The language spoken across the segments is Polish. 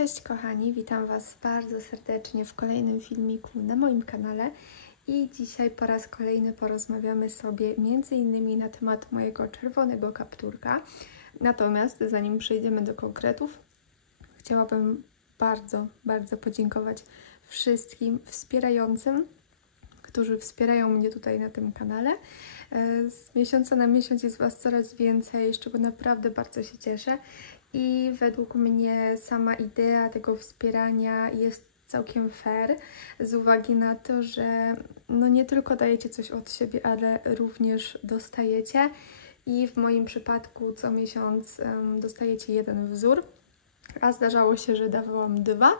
Cześć kochani, witam Was bardzo serdecznie w kolejnym filmiku na moim kanale i dzisiaj po raz kolejny porozmawiamy sobie m.in. na temat mojego czerwonego kapturka. Natomiast zanim przejdziemy do konkretów, chciałabym bardzo podziękować wszystkim wspierającym, którzy wspierają mnie tutaj na tym kanale. Z miesiąca na miesiąc jest Was coraz więcej, z czego naprawdę bardzo się cieszę. I według mnie sama idea tego wspierania jest całkiem fair, z uwagi na to, że no nie tylko dajecie coś od siebie, ale również dostajecie. I w moim przypadku co miesiąc dostajecie jeden wzór, a zdarzało się, że dawałam dwa.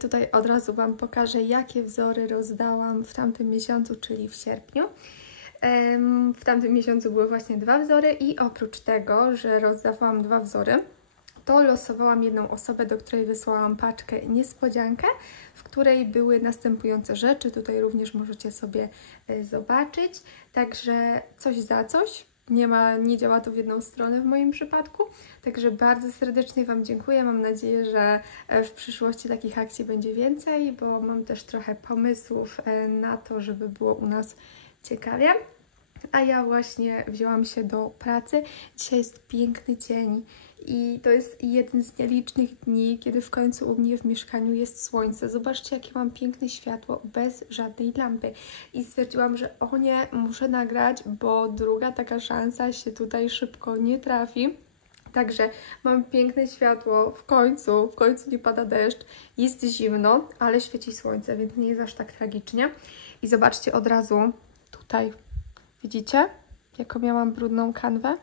Tutaj od razu Wam pokażę, jakie wzory rozdałam w tamtym miesiącu, czyli w sierpniu. W tamtym miesiącu były właśnie dwa wzory i oprócz tego, że rozdawałam dwa wzory, to losowałam jedną osobę, do której wysłałam paczkę niespodziankę, w której były następujące rzeczy. Tutaj również możecie sobie zobaczyć. Także coś za coś. Nie działa to w jedną stronę w moim przypadku. Także bardzo serdecznie Wam dziękuję. Mam nadzieję, że w przyszłości takich akcji będzie więcej, bo mam też trochę pomysłów na to, żeby było u nas ciekawie. A ja właśnie wzięłam się do pracy. Dzisiaj jest piękny dzień i to jest jeden z nielicznych dni, kiedy w końcu u mnie w mieszkaniu jest słońce. Zobaczcie, jakie mam piękne światło bez żadnej lampy. I stwierdziłam, że o nie, muszę nagrać, bo druga taka szansa się tutaj szybko nie trafi. Także mam piękne światło, w końcu nie pada deszcz, jest zimno, ale świeci słońce, więc nie jest aż tak tragicznie. I zobaczcie od razu tutaj, widzicie, jaką miałam brudną kanwę?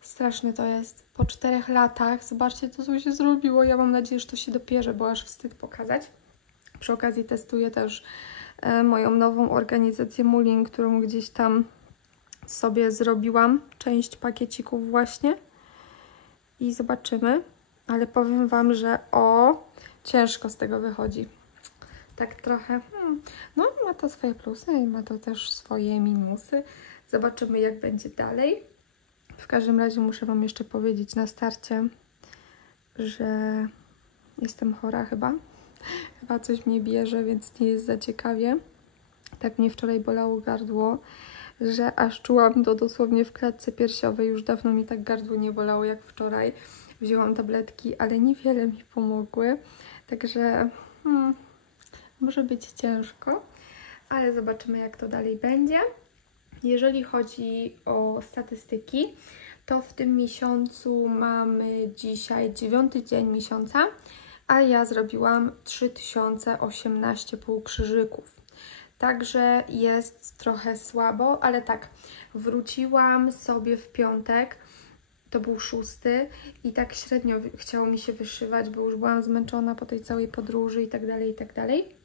Straszne to jest. Po 4 latach, zobaczcie, co się zrobiło. Ja mam nadzieję, że to się dopierze, bo aż wstyd pokazać. Przy okazji testuję też moją nową organizację Mulling, którą gdzieś tam sobie zrobiłam. Część pakiecików właśnie. I zobaczymy. Ale powiem Wam, że ciężko z tego wychodzi. Tak trochę, no ma to swoje plusy i ma to też swoje minusy. Zobaczymy, jak będzie dalej. W każdym razie muszę Wam jeszcze powiedzieć na starcie, że jestem chora chyba. Chyba coś mnie bierze, więc nie jest za ciekawie. Tak mnie wczoraj bolało gardło, że aż czułam to dosłownie w klatce piersiowej. Już dawno mi tak gardło nie bolało jak wczoraj. Wzięłam tabletki, ale niewiele mi pomogły. Także może być ciężko, ale zobaczymy, jak to dalej będzie. Jeżeli chodzi o statystyki, to w tym miesiącu mamy dzisiaj 9. dzień miesiąca, a ja zrobiłam 3018 półkrzyżyków. Także jest trochę słabo, ale tak, wróciłam sobie w piątek, to był 6 i tak średnio chciało mi się wyszywać, bo już byłam zmęczona po tej całej podróży i tak dalej.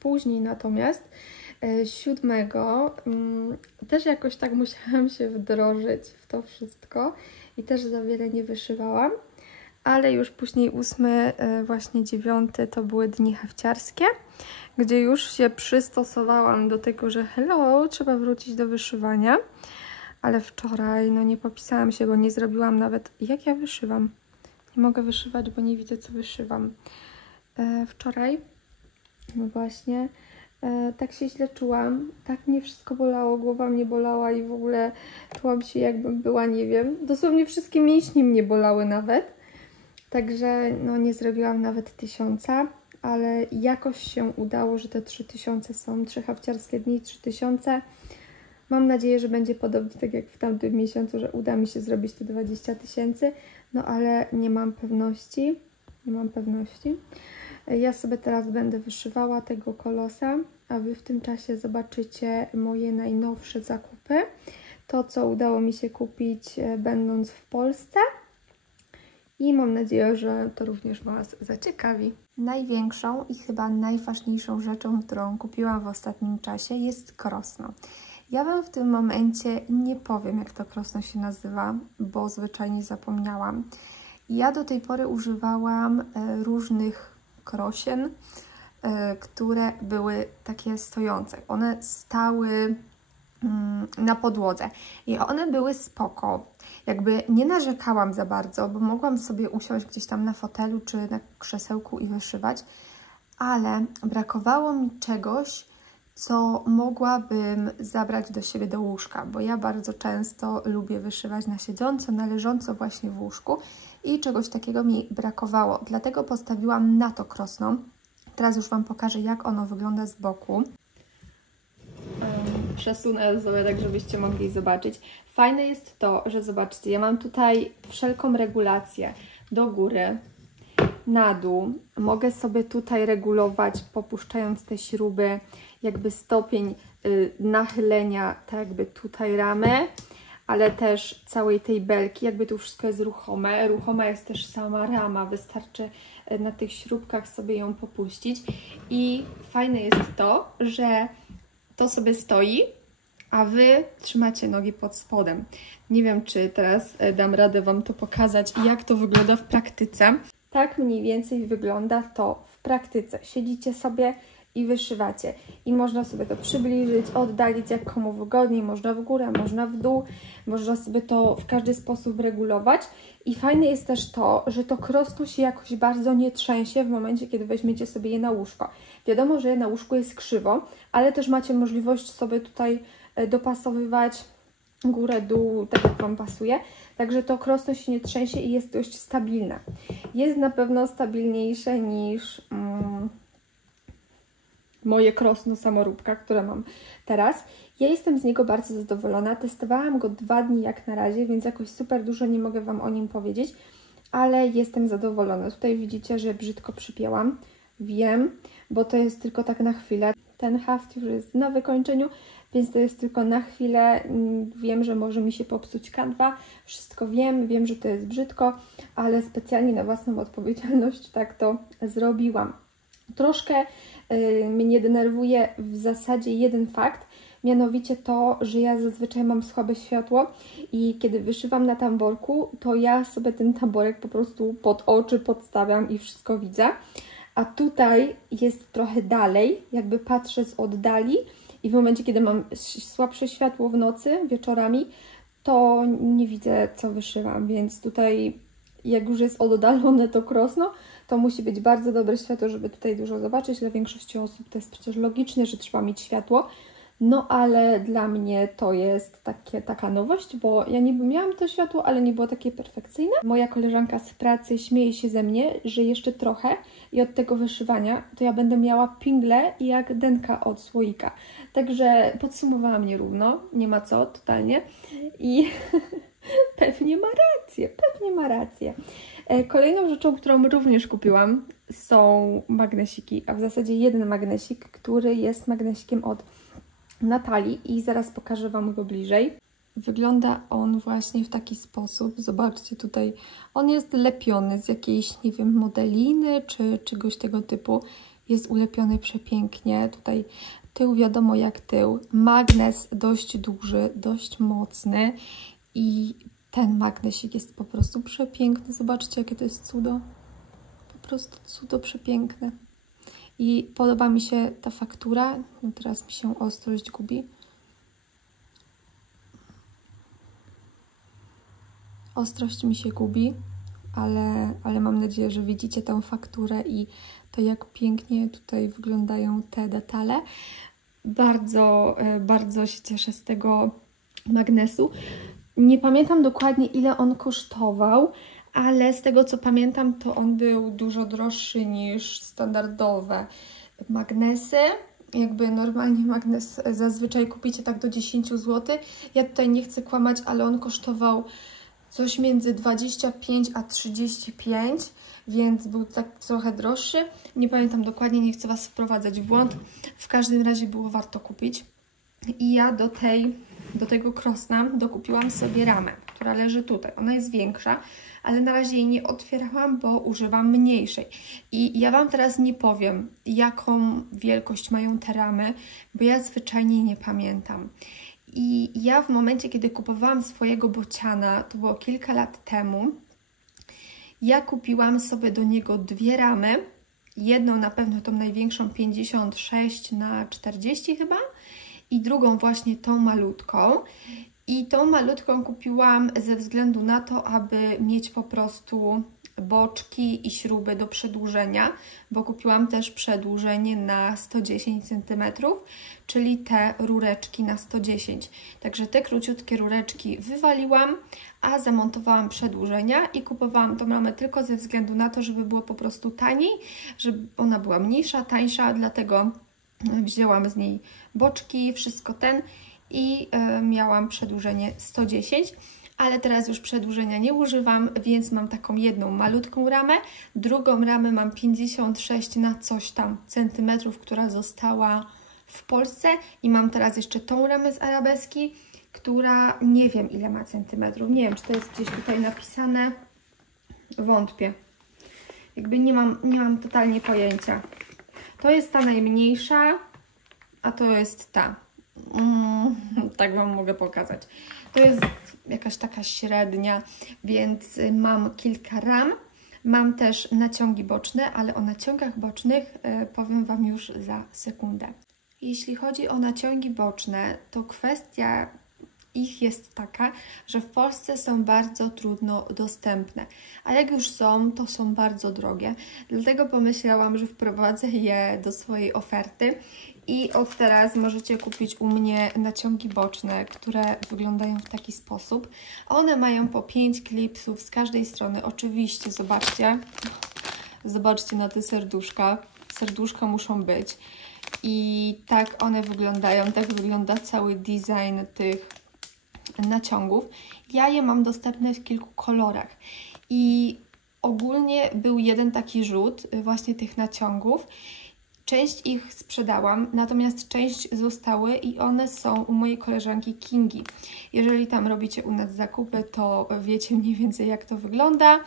Później natomiast 7 też jakoś tak musiałam się wdrożyć w to wszystko i też za wiele nie wyszywałam, ale już później 8, właśnie 9 to były dni hafciarskie, gdzie już się przystosowałam do tego, że trzeba wrócić do wyszywania, ale wczoraj nie popisałam się, bo nie zrobiłam nawet, jak ja wyszywam. Nie mogę wyszywać, bo nie widzę, co wyszywam. Wczoraj właśnie tak się źle czułam, tak mnie wszystko bolało, głowa mnie bolała i w ogóle czułam się, jakbym była, nie wiem, dosłownie wszystkie mięśnie mnie bolały nawet, także nie zrobiłam nawet 1000, ale jakoś się udało, że te 3000 są, 3 hafciarskie dni, 3000. Mam nadzieję, że będzie podobnie tak jak w tamtym miesiącu, że uda mi się zrobić te 20 000, ale nie mam pewności. Ja sobie teraz będę wyszywała tego kolosa, a Wy w tym czasie zobaczycie moje najnowsze zakupy. To, co udało mi się kupić będąc w Polsce. I mam nadzieję, że to również Was zaciekawi. Największą i chyba najważniejszą rzeczą, którą kupiłam w ostatnim czasie, jest krosno. Ja Wam w tym momencie nie powiem, jak to krosno się nazywa, bo zwyczajnie zapomniałam. Ja do tej pory używałam różnych krosien, które były takie stojące. One stały na podłodze. I one były spoko. Jakby nie narzekałam za bardzo, bo mogłam sobie usiąść gdzieś tam na fotelu czy na krzesełku i wyszywać, ale brakowało mi czegoś, co mogłabym zabrać do siebie do łóżka, bo ja bardzo często lubię wyszywać na siedząco, na leżąco właśnie w łóżku i czegoś takiego mi brakowało. Dlatego postawiłam na to krosno. Teraz już Wam pokażę, jak ono wygląda z boku. Przesunę sobie tak, żebyście mogli zobaczyć. Fajne jest to, że zobaczcie, ja mam tutaj wszelką regulację do góry, na dół. Mogę sobie tutaj regulować, popuszczając te śruby, jakby stopień nachylenia, tak jakby tutaj ramy, ale też całej tej belki, jakby tu wszystko jest ruchome. Ruchoma jest też sama rama, wystarczy na tych śrubkach sobie ją popuścić. I fajne jest to, że to sobie stoi, a Wy trzymacie nogi pod spodem. Nie wiem, czy teraz dam radę Wam to pokazać, jak to wygląda w praktyce. Tak mniej więcej wygląda to w praktyce. Siedzicie sobie i wyszywacie. I można sobie to przybliżyć, oddalić jak komu wygodniej. Można w górę, można w dół. Można sobie to w każdy sposób regulować. I fajne jest też to, że to krosno się jakoś bardzo nie trzęsie w momencie, kiedy weźmiecie sobie je na łóżko. Wiadomo, że je na łóżku jest krzywo, ale też macie możliwość sobie tutaj dopasowywać górę, dół, tak jak Wam pasuje. Także to krosno się nie trzęsie i jest dość stabilne. Jest na pewno stabilniejsze niż moje krosno samoróbka, które mam teraz. Ja jestem z niego bardzo zadowolona. Testowałam go 2 dni jak na razie, więc jakoś super dużo nie mogę Wam o nim powiedzieć, ale jestem zadowolona. Tutaj widzicie, że brzydko przypięłam. Wiem, bo to jest tylko tak na chwilę. Ten haft już jest na wykończeniu, więc to jest tylko na chwilę. Wiem, że może mi się popsuć kanwa. Wszystko wiem, że to jest brzydko, ale specjalnie na własną odpowiedzialność tak to zrobiłam. Troszkę mnie denerwuje w zasadzie jeden fakt, mianowicie to, że ja zazwyczaj mam słabe światło i kiedy wyszywam na tamborku, to ja sobie ten tamborek po prostu pod oczy podstawiam i wszystko widzę. A tutaj jest trochę dalej, jakby patrzę z oddali i w momencie, kiedy mam słabsze światło w nocy, wieczorami, to nie widzę, co wyszywam, więc tutaj jak już jest oddalone to krosno, to musi być bardzo dobre światło, żeby tutaj dużo zobaczyć. Dla większości osób to jest przecież logiczne, że trzeba mieć światło. No ale dla mnie to jest taka nowość, bo ja niby miałam to światło, ale nie było takie perfekcyjne. Moja koleżanka z pracy śmieje się ze mnie, że jeszcze trochę i od tego wyszywania to ja będę miała pingle jak denka od słoika. Także podsumowałam nierówno, nie ma co, totalnie. I pewnie ma rację. Kolejną rzeczą, którą również kupiłam, są magnesiki, a w zasadzie jeden magnesik, który jest magnesikiem od Natalii i zaraz pokażę Wam go bliżej. Wygląda on właśnie w taki sposób. Zobaczcie tutaj, on jest lepiony z jakiejś, nie wiem, modeliny czy czegoś tego typu. Jest ulepiony przepięknie. Tutaj tył wiadomo jak tył. Magnes dość duży, dość mocny i ten magnesik jest po prostu przepiękny. Zobaczcie, jakie to jest cudo. Po prostu cudo przepiękne. I podoba mi się ta faktura. No teraz mi się ostrość gubi. Ostrość mi się gubi, ale mam nadzieję, że widzicie tę fakturę i to, jak pięknie tutaj wyglądają te detale. Bardzo się cieszę z tego magnesu. Nie pamiętam dokładnie, ile on kosztował, ale z tego, co pamiętam, to on był dużo droższy niż standardowe magnesy. Jakby normalnie magnes zazwyczaj kupicie tak do 10 zł. Ja tutaj nie chcę kłamać, ale on kosztował coś między 25 a 35, więc był tak trochę droższy. Nie pamiętam dokładnie, nie chcę Was wprowadzać w błąd. W każdym razie było warto kupić. I ja do tego krosna dokupiłam sobie ramę, która leży tutaj. Ona jest większa, ale na razie jej nie otwierałam, bo używam mniejszej. I ja Wam teraz nie powiem, jaką wielkość mają te ramy, bo ja zwyczajnie nie pamiętam. I ja w momencie, kiedy kupowałam swojego bociana, to było kilka lat temu, ja kupiłam sobie do niego 2 ramy. Jedną na pewno, tą największą 56 na 40 chyba i drugą właśnie tą malutką. I tą malutką kupiłam ze względu na to, aby mieć po prostu boczki i śruby do przedłużenia, bo kupiłam też przedłużenie na 110 cm, czyli te rureczki na 110. Także te króciutkie rureczki wywaliłam, a zamontowałam przedłużenia i kupowałam tą ramę tylko ze względu na to, żeby było po prostu taniej, żeby ona była mniejsza, tańsza, dlatego wzięłam z niej boczki, wszystko i miałam przedłużenie 110, ale teraz już przedłużenia nie używam, więc mam taką jedną malutką ramę, drugą ramę mam 56 na coś tam centymetrów, która została w Polsce i mam teraz jeszcze tą ramę z arabeski, która nie wiem ile ma centymetrów, nie wiem czy to jest gdzieś tutaj napisane, wątpię, jakby nie mam totalnie pojęcia. To jest ta najmniejsza, a to jest ta. Tak Wam mogę pokazać. To jest jakaś taka średnia, więc mam kilka ram. Mam też naciągi boczne, ale o naciągach bocznych powiem Wam już za sekundę. Jeśli chodzi o naciągi boczne, to kwestia ich jest taka, że w Polsce są bardzo trudno dostępne, a jak już są, to są bardzo drogie. Dlatego pomyślałam, że wprowadzę je do swojej oferty i od teraz możecie kupić u mnie naciągi boczne, które wyglądają w taki sposób. One mają po 5 klipsów z każdej strony. Oczywiście, zobaczcie na te serduszka. Serduszka muszą być. I tak one wyglądają, tak wygląda cały design tych naciągów. Ja je mam dostępne w kilku kolorach i ogólnie był jeden taki rzut właśnie tych naciągów. Część ich sprzedałam, natomiast część zostały i one są u mojej koleżanki Kingi. Jeżeli tam robicie u nas zakupy, to wiecie mniej więcej jak to wygląda,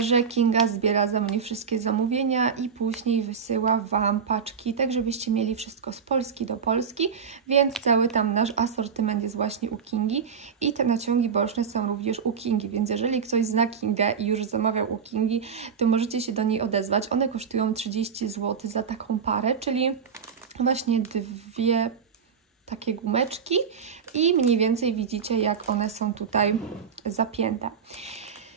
że Kinga zbiera za mnie wszystkie zamówienia i później wysyła Wam paczki, tak żebyście mieli wszystko z Polski do Polski, więc cały tam nasz asortyment jest właśnie u Kingi i te naciągi boczne są również u Kingi, więc jeżeli ktoś zna Kingę i już zamawiał u Kingi, to możecie się do niej odezwać. One kosztują 30 zł za taką parę, czyli właśnie dwie takie gumeczki i mniej więcej widzicie jak one są tutaj zapięte.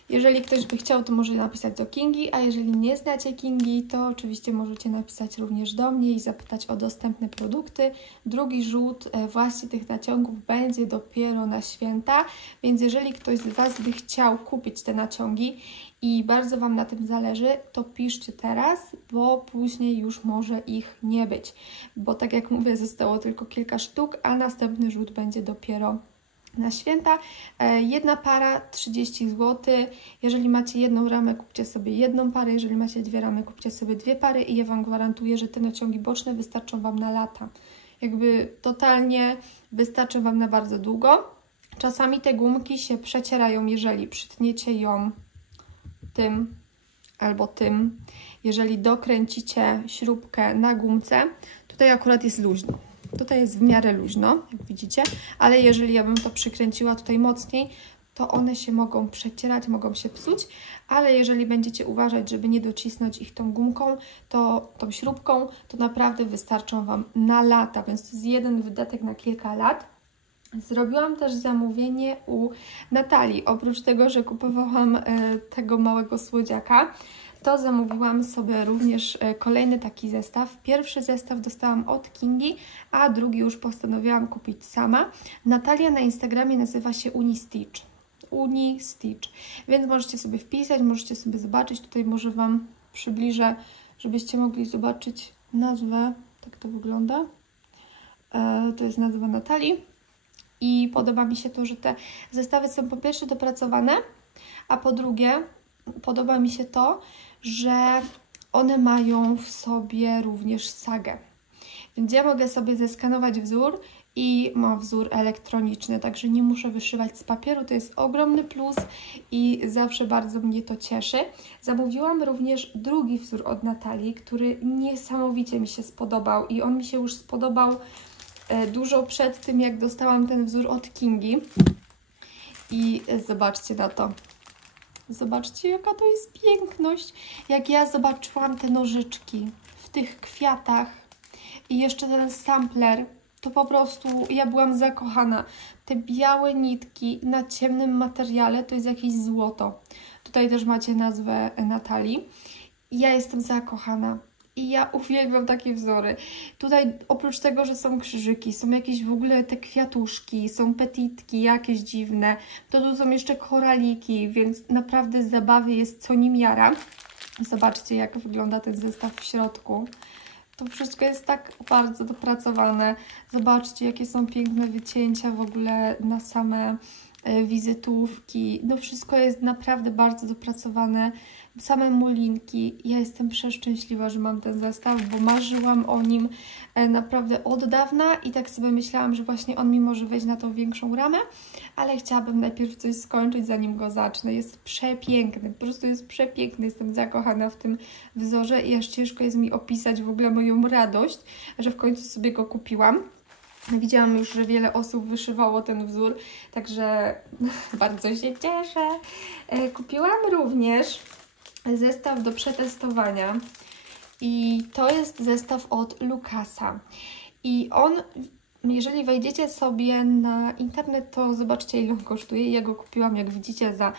Jeżeli ktoś by chciał, to może napisać do Kingi, a jeżeli nie znacie Kingi, to oczywiście możecie napisać również do mnie i zapytać o dostępne produkty. Drugi rzut właśnie tych naciągów będzie dopiero na święta, więc jeżeli ktoś z Was by chciał kupić te naciągi i bardzo Wam na tym zależy, to piszcie teraz, bo później już może ich nie być. Bo tak jak mówię, zostało tylko kilka sztuk, a następny rzut będzie dopiero na święta. Jedna para 30 zł. Jeżeli macie jedną ramę, kupcie sobie jedną parę. Jeżeli macie dwie ramy, kupcie sobie dwie pary i ja Wam gwarantuję, że te naciągi boczne wystarczą Wam na lata. Jakby totalnie wystarczą Wam na bardzo długo. Czasami te gumki się przecierają, jeżeli przytniecie ją tym albo tym. Jeżeli dokręcicie śrubkę na gumce, tutaj akurat jest luźno. Tutaj jest w miarę luźno, jak widzicie, ale jeżeli ja bym to przykręciła tutaj mocniej, to one się mogą przecierać, mogą się psuć, ale jeżeli będziecie uważać, żeby nie docisnąć ich tą gumką, tą śrubką, to naprawdę wystarczą Wam na lata, więc to jest jeden wydatek na kilka lat. Zrobiłam też zamówienie u Natalii. Oprócz tego, że kupowałam tego małego słodziaka, to zamówiłam sobie również kolejny taki zestaw. Pierwszy zestaw dostałam od Kingi, a drugi już postanowiłam kupić sama. Natalia na Instagramie nazywa się Unistitch. Unistitch. Więc możecie sobie wpisać, możecie sobie zobaczyć. Tutaj może Wam przybliżę, żebyście mogli zobaczyć nazwę. Tak to wygląda. To jest nazwa Natalii. I podoba mi się to, że te zestawy są po pierwsze dopracowane, a po drugie podoba mi się to, że one mają w sobie również sagę. Więc ja mogę sobie zeskanować wzór i mam wzór elektroniczny, także nie muszę wyszywać z papieru. To jest ogromny plus i zawsze bardzo mnie to cieszy. Zamówiłam również drugi wzór od Natalii, który niesamowicie mi się spodobał i on mi się już spodobał dużo przed tym, jak dostałam ten wzór od Kingi. I zobaczcie na to. Zobaczcie, jaka to jest piękność. Jak ja zobaczyłam te nożyczki w tych kwiatach i jeszcze ten sampler to po prostu ja byłam zakochana. Te białe nitki na ciemnym materiale to jest jakieś złoto. Tutaj też macie nazwę Natalii. Ja jestem zakochana. I ja uwielbiam takie wzory. Tutaj oprócz tego, że są krzyżyki, są jakieś w ogóle te kwiatuszki, są petitki jakieś dziwne, to tu są jeszcze koraliki, więc naprawdę zabawy jest co niemiara. Zobaczcie, jak wygląda ten zestaw w środku. To wszystko jest tak bardzo dopracowane. Zobaczcie, jakie są piękne wycięcia w ogóle na same wizytówki. No wszystko jest naprawdę bardzo dopracowane. Same mulinki. Ja jestem przeszczęśliwa, że mam ten zestaw, bo marzyłam o nim naprawdę od dawna i tak sobie myślałam, że właśnie on mi może wejść na tą większą ramę, ale chciałabym najpierw coś skończyć, zanim go zacznę. Jest przepiękny, po prostu jest przepiękny. Jestem zakochana w tym wzorze i aż ciężko jest mi opisać w ogóle moją radość, że w końcu sobie go kupiłam. Widziałam już, że wiele osób wyszywało ten wzór, także bardzo się cieszę. Kupiłam również zestaw do przetestowania i to jest zestaw od Lucasa. I on, jeżeli wejdziecie sobie na internet, to zobaczcie, ile on kosztuje. Ja go kupiłam, jak widzicie, za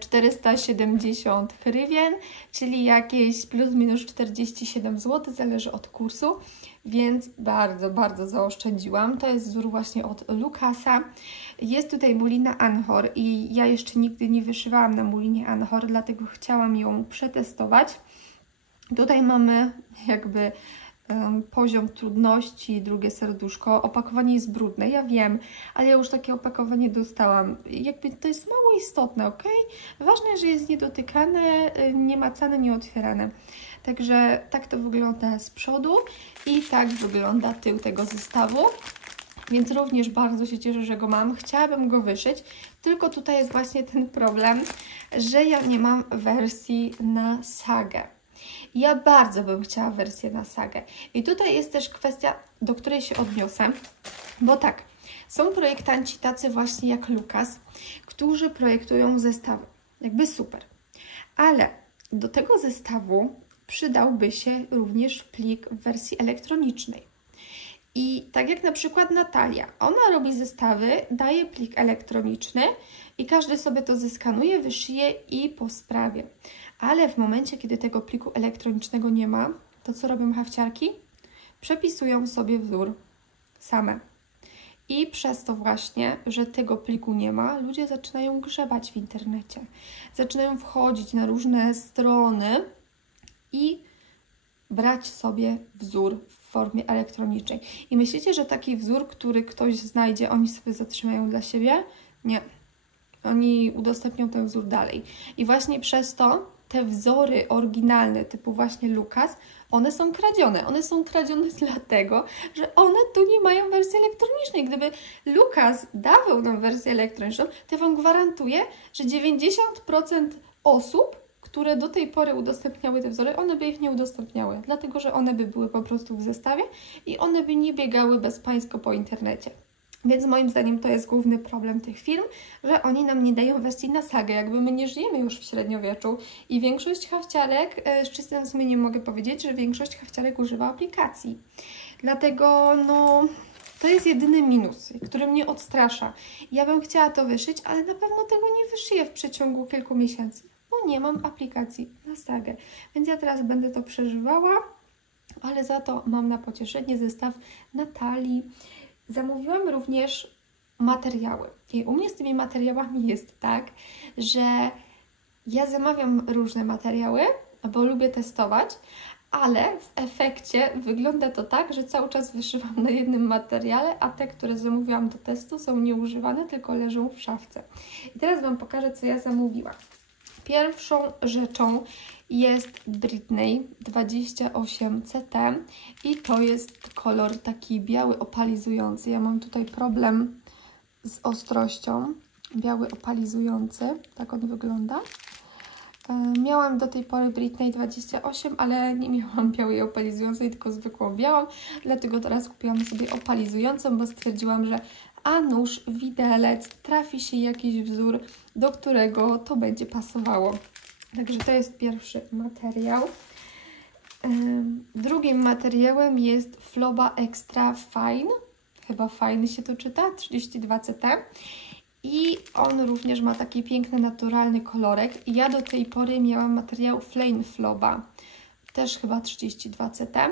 470 hrywien, czyli jakieś plus minus 47 zł, zależy od kursu. Więc bardzo, bardzo zaoszczędziłam. To jest wzór właśnie od Lucasa. Jest tutaj mulina Anhor i ja jeszcze nigdy nie wyszywałam na mulinie Anhor, dlatego chciałam ją przetestować. Tutaj mamy jakby poziom trudności, drugie serduszko. Opakowanie jest brudne, ja wiem, ale ja już takie opakowanie dostałam. Jakby to jest mało istotne, ok? Ważne, że jest niedotykane, niemacane, nieotwierane. Także tak to wygląda z przodu i tak wygląda tył tego zestawu. Więc również bardzo się cieszę, że go mam. Chciałabym go wyszyć, tylko tutaj jest właśnie ten problem, że ja nie mam wersji na sagę. Ja bardzo bym chciała wersję na sagę. I tutaj jest też kwestia, do której się odniosę, bo tak, są projektanci tacy właśnie jak Lucas, którzy projektują zestawy. Jakby super. Ale do tego zestawu przydałby się również plik w wersji elektronicznej. I tak jak na przykład Natalia, ona robi zestawy, daje plik elektroniczny i każdy sobie to zeskanuje, wyszyje i po sprawie. Ale w momencie, kiedy tego pliku elektronicznego nie ma, to co robią hafciarki? Przepisują sobie wzór same. I przez to właśnie, że tego pliku nie ma, ludzie zaczynają grzebać w internecie. Zaczynają wchodzić na różne strony i brać sobie wzór w formie elektronicznej. I myślicie, że taki wzór, który ktoś znajdzie, oni sobie zatrzymają dla siebie? Nie. Oni udostępnią ten wzór dalej. I właśnie przez to te wzory oryginalne, typu właśnie Lucas, one są kradzione. One są kradzione dlatego, że one tu nie mają wersji elektronicznej. Gdyby Lucas dawał nam wersję elektroniczną, to ja Wam gwarantuję, że 90% osób, które do tej pory udostępniały te wzory, one by ich nie udostępniały, dlatego że one by były po prostu w zestawie i one by nie biegały bezpańsko po internecie. Więc moim zdaniem to jest główny problem tych firm, że oni nam nie dają wersji na sagę, jakby my nie żyjemy już w średniowieczu i większość hafciarek, z czystym sumieniem mogę powiedzieć, że większość hafciarek używa aplikacji. Dlatego no to jest jedyny minus, który mnie odstrasza. Ja bym chciała to wyszyć, ale na pewno tego nie wyszyję w przeciągu kilku miesięcy, bo nie mam aplikacji na sagę. Więc ja teraz będę to przeżywała, ale za to mam na pocieszenie zestaw Natalii. Zamówiłam również materiały. I u mnie z tymi materiałami jest tak, że ja zamawiam różne materiały, bo lubię testować, ale w efekcie wygląda to tak, że cały czas wyszywam na jednym materiale, a te, które zamówiłam do testu, są nieużywane, tylko leżą w szafce. I teraz Wam pokażę, co ja zamówiłam. Pierwszą rzeczą jest Britney 28 CT i to jest kolor taki biały opalizujący. Ja mam tutaj problem z ostrością. Biały opalizujący, tak on wygląda. Miałam do tej pory Britney 28, ale nie miałam białej opalizującej, tylko zwykłą białą, dlatego teraz kupiłam sobie opalizującą, bo stwierdziłam, że a nuż widelec, trafi się jakiś wzór, do którego to będzie pasowało. Także to jest pierwszy materiał. Drugim materiałem jest Floba Extra Fine. chyba fajny się to czyta, 32CT. I on również ma taki piękny, naturalny kolorek. I ja do tej pory miałam materiał Flame Floba, też chyba 32CT.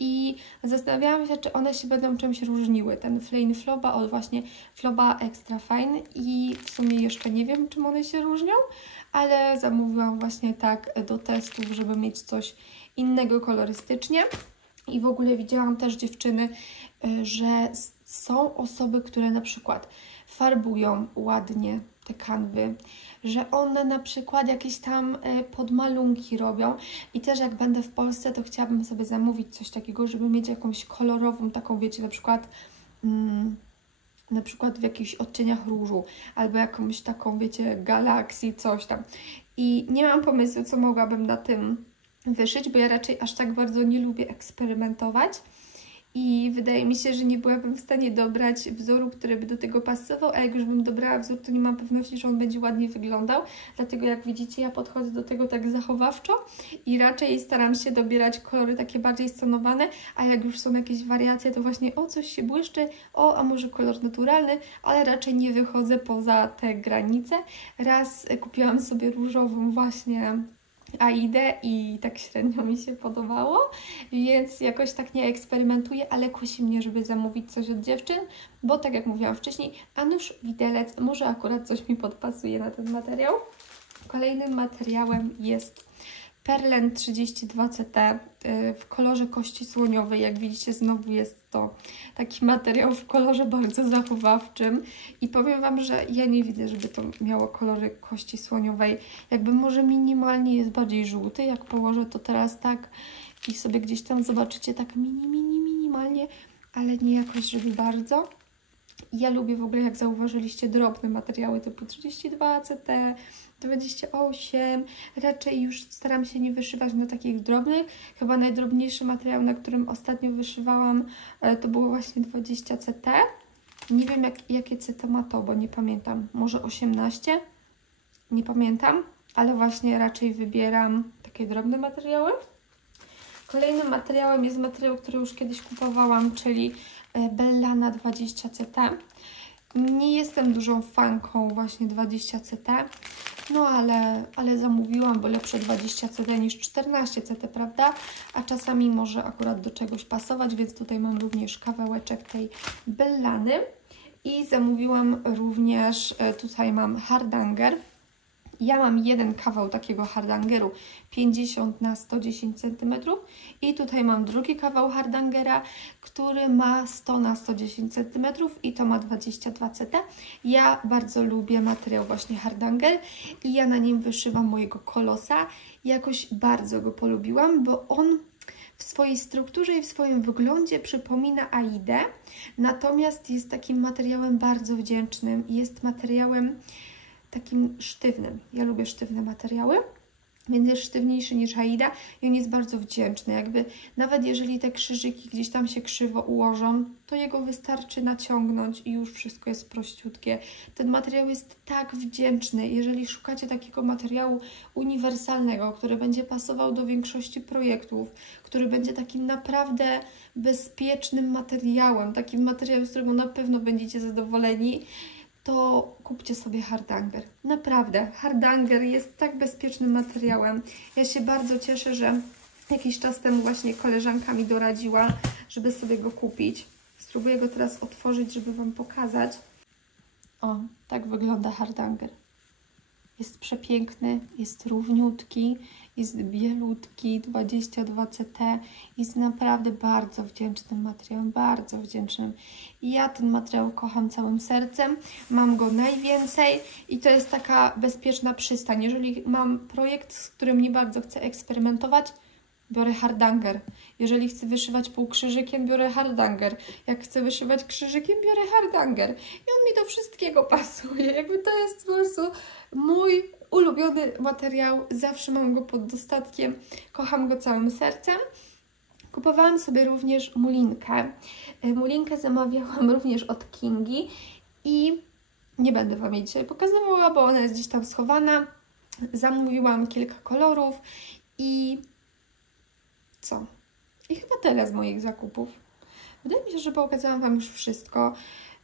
I zastanawiałam się, czy one się będą czymś różniły. Ten Flame Floba od właśnie Floba Extra Fine i w sumie jeszcze nie wiem, czym one się różnią, ale zamówiłam właśnie tak do testów, żeby mieć coś innego kolorystycznie. I w ogóle widziałam też dziewczyny, że są osoby, które na przykład farbują ładnie te kanwy, że one na przykład jakieś tam podmalunki robią i też jak będę w Polsce, to chciałabym sobie zamówić coś takiego, żeby mieć jakąś kolorową taką, wiecie, na przykład w jakichś odcieniach różu albo jakąś taką, wiecie, galaksji, coś tam. I nie mam pomysłu, co mogłabym na tym wyszyć, bo ja raczej aż tak bardzo nie lubię eksperymentować. I wydaje mi się, że nie byłabym w stanie dobrać wzoru, który by do tego pasował, a jak już bym dobrała wzór, to nie mam pewności, że on będzie ładnie wyglądał. Dlatego jak widzicie, ja podchodzę do tego tak zachowawczo i raczej staram się dobierać kolory takie bardziej stonowane, a jak już są jakieś wariacje, to właśnie o, coś się błyszczy, o, a może kolor naturalny, ale raczej nie wychodzę poza te granice. Raz kupiłam sobie różową właśnie Aidę i tak średnio mi się podobało, więc jakoś tak nie eksperymentuję, ale kusi mnie, żeby zamówić coś od dziewczyn, bo tak jak mówiłam wcześniej, a nuż widelec, może akurat coś mi podpasuje na ten materiał. Kolejnym materiałem jest Perlen 32CT w kolorze kości słoniowej. Jak widzicie, znowu jest to taki materiał w kolorze bardzo zachowawczym i powiem Wam, że ja nie widzę, żeby to miało kolory kości słoniowej. Jakby może minimalnie jest bardziej żółty, jak położę to teraz tak i sobie gdzieś tam zobaczycie tak minimalnie, ale nie jakoś, żeby bardzo. Ja lubię w ogóle, jak zauważyliście, drobne materiały typu 32CT, 28. Raczej już staram się nie wyszywać na takich drobnych. Chyba najdrobniejszy materiał, na którym ostatnio wyszywałam, to było właśnie 20CT. Nie wiem, jakie CT ma to, bo nie pamiętam. Może 18? Nie pamiętam, ale właśnie raczej wybieram takie drobne materiały. Kolejnym materiałem jest materiał, który już kiedyś kupowałam, czyli Bellana 20CT. Nie jestem dużą fanką właśnie 20CT, no ale zamówiłam, bo lepsze 20CT niż 14CT, prawda? A czasami może akurat do czegoś pasować, więc tutaj mam również kawałeczek tej Bellany. I zamówiłam również, tutaj mam hardanger. Ja mam jeden kawał takiego hardangeru 50 na 110 cm i tutaj mam drugi kawał hardangera, który ma 100 na 110 cm i to ma 22CT. Ja bardzo lubię materiał właśnie hardanger i ja na nim wyszywam mojego kolosa. Jakoś bardzo go polubiłam, bo on w swojej strukturze i w swoim wyglądzie przypomina Aidę, natomiast jest takim materiałem bardzo wdzięcznym i jest materiałem takim sztywnym. Ja lubię sztywne materiały, więc jest sztywniejszy niż Aida i on jest bardzo wdzięczny. Jakby nawet jeżeli te krzyżyki gdzieś tam się krzywo ułożą, to jego wystarczy naciągnąć i już wszystko jest prościutkie. Ten materiał jest tak wdzięczny. Jeżeli szukacie takiego materiału uniwersalnego, który będzie pasował do większości projektów, który będzie takim naprawdę bezpiecznym materiałem, takim materiałem, z którego na pewno będziecie zadowoleni, to kupcie sobie hardanger. Naprawdę, hardanger jest tak bezpiecznym materiałem. Ja się bardzo cieszę, że jakiś czas temu właśnie koleżanka mi doradziła, żeby sobie go kupić. Spróbuję go teraz otworzyć, żeby Wam pokazać. O, tak wygląda hardanger. Jest przepiękny, jest równiutki, jest bielutki, 22CT. Jest naprawdę bardzo wdzięcznym materiałem, bardzo wdzięcznym. I ja ten materiał kocham całym sercem, mam go najwięcej i to jest taka bezpieczna przystań. Jeżeli mam projekt, z którym nie bardzo chcę eksperymentować, biorę hardanger. Jeżeli chcę wyszywać półkrzyżykiem, biorę hardanger. Jak chcę wyszywać krzyżykiem, biorę hardanger. I on mi do wszystkiego pasuje. Jakby to jest po prostu mój ulubiony materiał. Zawsze mam go pod dostatkiem. Kocham go całym sercem. Kupowałam sobie również mulinkę. Mulinkę zamawiałam również od Kingi i nie będę Wam jej dzisiaj pokazywała, bo ona jest gdzieś tam schowana. Zamówiłam kilka kolorów i co? I chyba tyle z moich zakupów. Wydaje mi się, że pokazałam Wam już wszystko.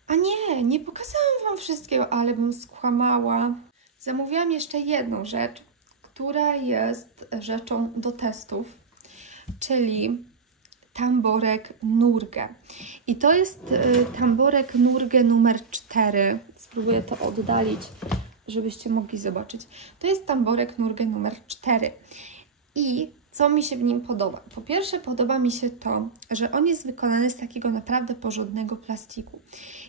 A nie, nie pokazałam Wam wszystkiego, ale bym skłamała. Zamówiłam jeszcze jedną rzecz, która jest rzeczą do testów, czyli tamborek Nurge. I to jest tamborek Nurge numer 4. Spróbuję to oddalić, żebyście mogli zobaczyć. To jest tamborek Nurge numer 4. I co mi się w nim podoba? Po pierwsze, podoba mi się to, że on jest wykonany z takiego naprawdę porządnego plastiku.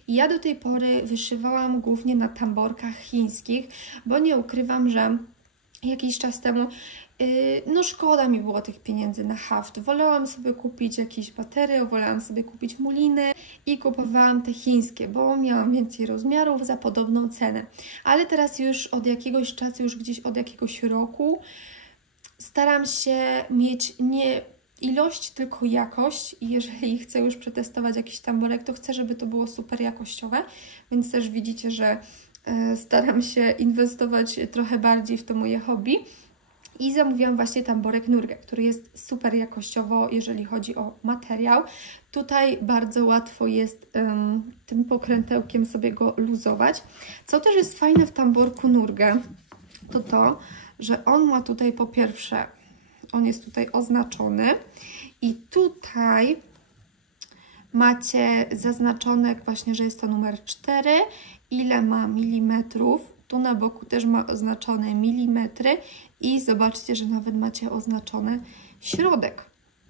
I ja do tej pory wyszywałam głównie na tamborkach chińskich, bo nie ukrywam, że jakiś czas temu no szkoda mi było tych pieniędzy na haft. Wolałam sobie kupić jakiś materiał, wolałam sobie kupić muliny i kupowałam te chińskie, bo miałam więcej rozmiarów za podobną cenę. Ale teraz już od jakiegoś czasu, już gdzieś od jakiegoś roku staram się mieć nie ilość, tylko jakość i jeżeli chcę już przetestować jakiś tamborek, to chcę, żeby to było super jakościowe, więc też widzicie, że staram się inwestować trochę bardziej w to moje hobby. I zamówiłam właśnie tamborek Nurge, który jest super jakościowo, jeżeli chodzi o materiał. Tutaj bardzo łatwo jest tym pokrętełkiem sobie go luzować. Co też jest fajne w tamborku Nurge, to, że on ma tutaj po pierwsze, on jest tutaj oznaczony i tutaj macie zaznaczone właśnie, że jest to numer 4, ile ma milimetrów. Tu na boku też ma oznaczone milimetry i zobaczcie, że nawet macie oznaczony środek,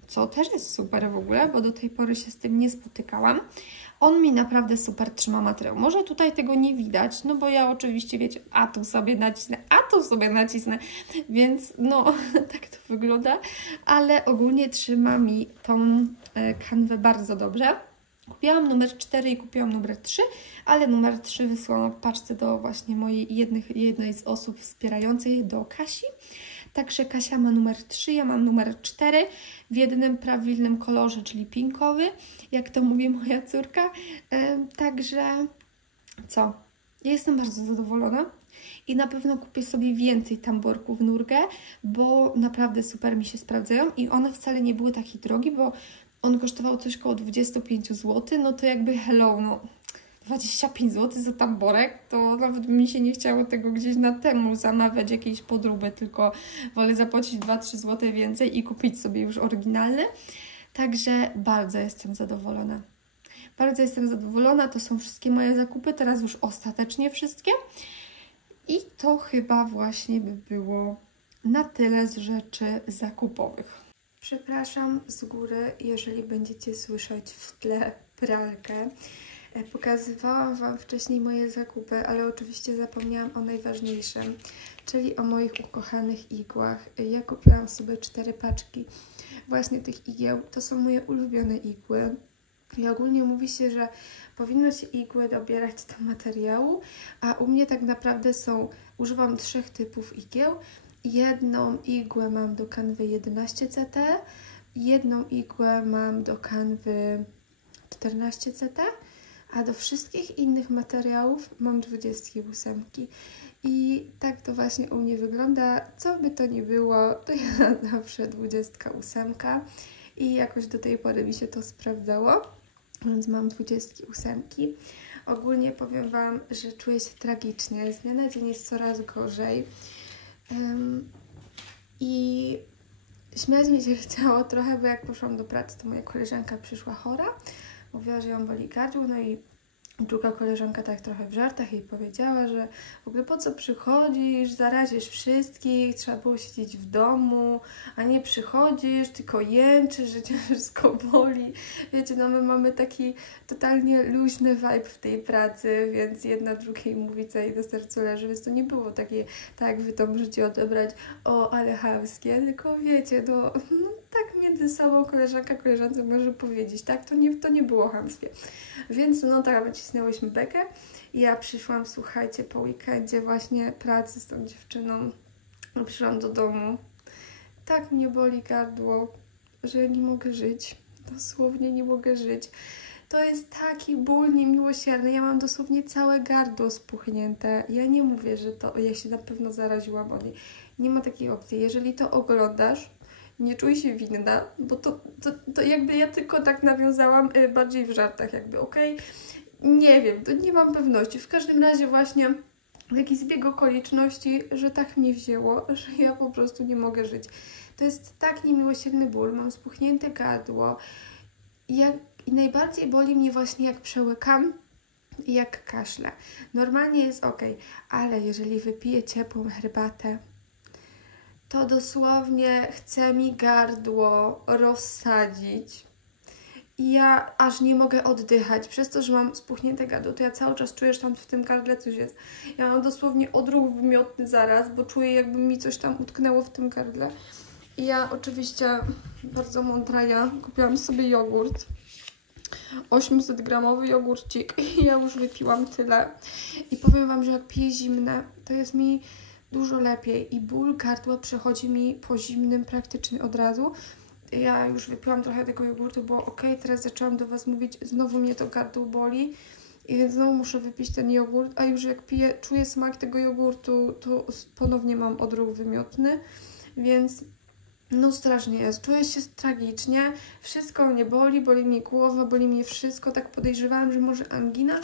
co też jest super w ogóle, bo do tej pory się z tym nie spotykałam. On mi naprawdę super trzyma materiał. Może tutaj tego nie widać, no bo ja oczywiście, wiecie, a tu sobie nacisnę, więc no tak to wygląda, ale ogólnie trzyma mi tą kanwę bardzo dobrze. Kupiłam numer 4 i kupiłam numer 3, ale numer 3 wysłałam w paczce do właśnie mojej jednej z osób wspierających, do Kasi. Także Kasia ma numer 3, ja mam numer 4 w jednym prawilnym kolorze, czyli pinkowy, jak to mówi moja córka. Także co? Ja jestem bardzo zadowolona i na pewno kupię sobie więcej tamborków Nurge, bo naprawdę super mi się sprawdzają i one wcale nie były takie drogie, bo on kosztował coś koło 25 zł, no to jakby hello, no 25 zł za tamborek, to nawet mi się nie chciało tego gdzieś na temu zamawiać jakiejś podróby, tylko wolę zapłacić 2-3 zł więcej i kupić sobie już oryginalny. Także bardzo jestem zadowolona. Bardzo jestem zadowolona, to są wszystkie moje zakupy, teraz już ostatecznie wszystkie. I to chyba właśnie by było na tyle z rzeczy zakupowych. Przepraszam z góry, jeżeli będziecie słyszeć w tle pralkę. Pokazywałam Wam wcześniej moje zakupy, ale oczywiście zapomniałam o najważniejszym, czyli o moich ukochanych igłach. Ja kupiłam sobie 4 paczki właśnie tych igieł. To są moje ulubione igły. I ogólnie mówi się, że powinno się igły dobierać do materiału, a u mnie tak naprawdę używam 3 typów igieł. Jedną igłę mam do kanwy 11CT, jedną igłę mam do kanwy 14CT, a do wszystkich innych materiałów mam 28. I tak to właśnie u mnie wygląda. Co by to ni było, to ja zawsze 28 i jakoś do tej pory mi się to sprawdzało, więc mam 28. Ogólnie powiem Wam, że czuję się tragicznie. Z dnia na dzień jest coraz gorzej. I śmiać mi się chciało trochę, bo jak poszłam do pracy, to moja koleżanka przyszła chora. Mówiła, że ją boli gardło, no i druga koleżanka tak trochę w żartach jej powiedziała, że w ogóle po co przychodzisz, zarazisz wszystkich, trzeba było siedzieć w domu, a nie przychodzisz, tylko jęczysz, że cię wszystko boli. Wiecie, no my mamy taki totalnie luźny vibe w tej pracy, więc jedna drugiej mówi, co jej do sercu leży, więc to nie było takie, tak jak wy to możecie odebrać, o, ale chamskie, tylko wiecie, no tak między sobą koleżanka koleżance może powiedzieć, tak? To nie było chamskie. Więc no tak, wycisnęłyśmy bekę i ja przyszłam, słuchajcie, po weekendzie właśnie pracy z tą dziewczyną, przyszłam do domu. Tak mnie boli gardło, że nie mogę żyć. Dosłownie nie mogę żyć. To jest taki ból niemiłosierny. Ja mam dosłownie całe gardło spuchnięte. Ja nie mówię, że ja się na pewno zaraziłam od niej. Nie ma takiej opcji. Jeżeli to oglądasz, nie czuję się winna, bo to jakby ja tylko tak nawiązałam bardziej w żartach jakby, okej? Nie wiem, to nie mam pewności. W każdym razie właśnie jakiś zbieg okoliczności, że tak mnie wzięło, że ja po prostu nie mogę żyć. To jest tak niemiłosierny ból, mam spuchnięte gardło i najbardziej boli mnie właśnie jak przełykam i jak kaszlę. Normalnie jest ok, ale jeżeli wypiję ciepłą herbatę, to dosłownie chce mi gardło rozsadzić. I ja aż nie mogę oddychać. Przez to, że mam spuchnięte gardło, to ja cały czas czuję, że tam w tym gardle coś jest. Ja mam dosłownie odruch wymiotny zaraz, bo czuję, jakby mi coś tam utknęło w tym gardle. I ja oczywiście, bardzo mądra ja, kupiłam sobie jogurt. 800-gramowy jogurcik i ja już wypiłam tyle. I powiem Wam, że jak piję zimne, to jest mi dużo lepiej i ból gardła przechodzi mi po zimnym praktycznie od razu. Ja już wypiłam trochę tego jogurtu, bo okej, teraz zaczęłam do Was mówić, znowu mnie to gardło boli i więc znowu muszę wypić ten jogurt, a już jak piję, czuję smak tego jogurtu, to ponownie mam odruch wymiotny, więc no strasznie jest, czuję się tragicznie, wszystko mnie boli mi głowa, boli mnie wszystko, tak podejrzewałam, że może angina,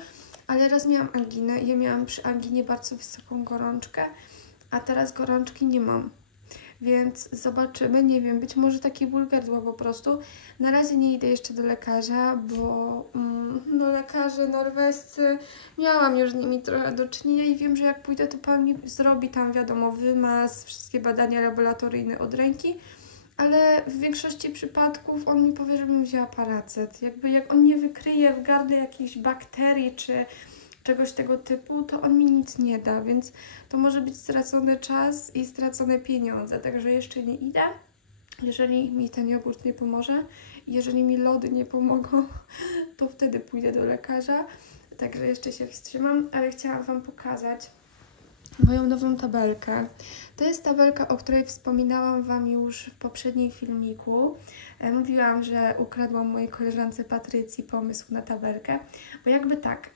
ale raz miałam anginę i ja miałam przy anginie bardzo wysoką gorączkę, a teraz gorączki nie mam. Więc zobaczymy, nie wiem, być może taki ból gardła po prostu. Na razie nie idę jeszcze do lekarza, bo no lekarze norwescy, miałam już z nimi trochę do czynienia i wiem, że jak pójdę, to pan mi zrobi tam, wiadomo, wymaz, wszystkie badania laboratoryjne od ręki, ale w większości przypadków on mi powie, żebym wzięła Paracet. Jakby jak on nie wykryje w gardle jakichś bakterii czy czegoś tego typu, to on mi nic nie da, więc to może być stracony czas i stracone pieniądze, także jeszcze nie idę. Jeżeli mi ten jogurt nie pomoże, jeżeli mi lody nie pomogą, to wtedy pójdę do lekarza, także jeszcze się wstrzymam, ale chciałam Wam pokazać moją nową tabelkę. To jest tabelka, o której wspominałam Wam już w poprzednim filmiku. Mówiłam, że ukradłam mojej koleżance Patrycji pomysł na tabelkę, bo jakby tak,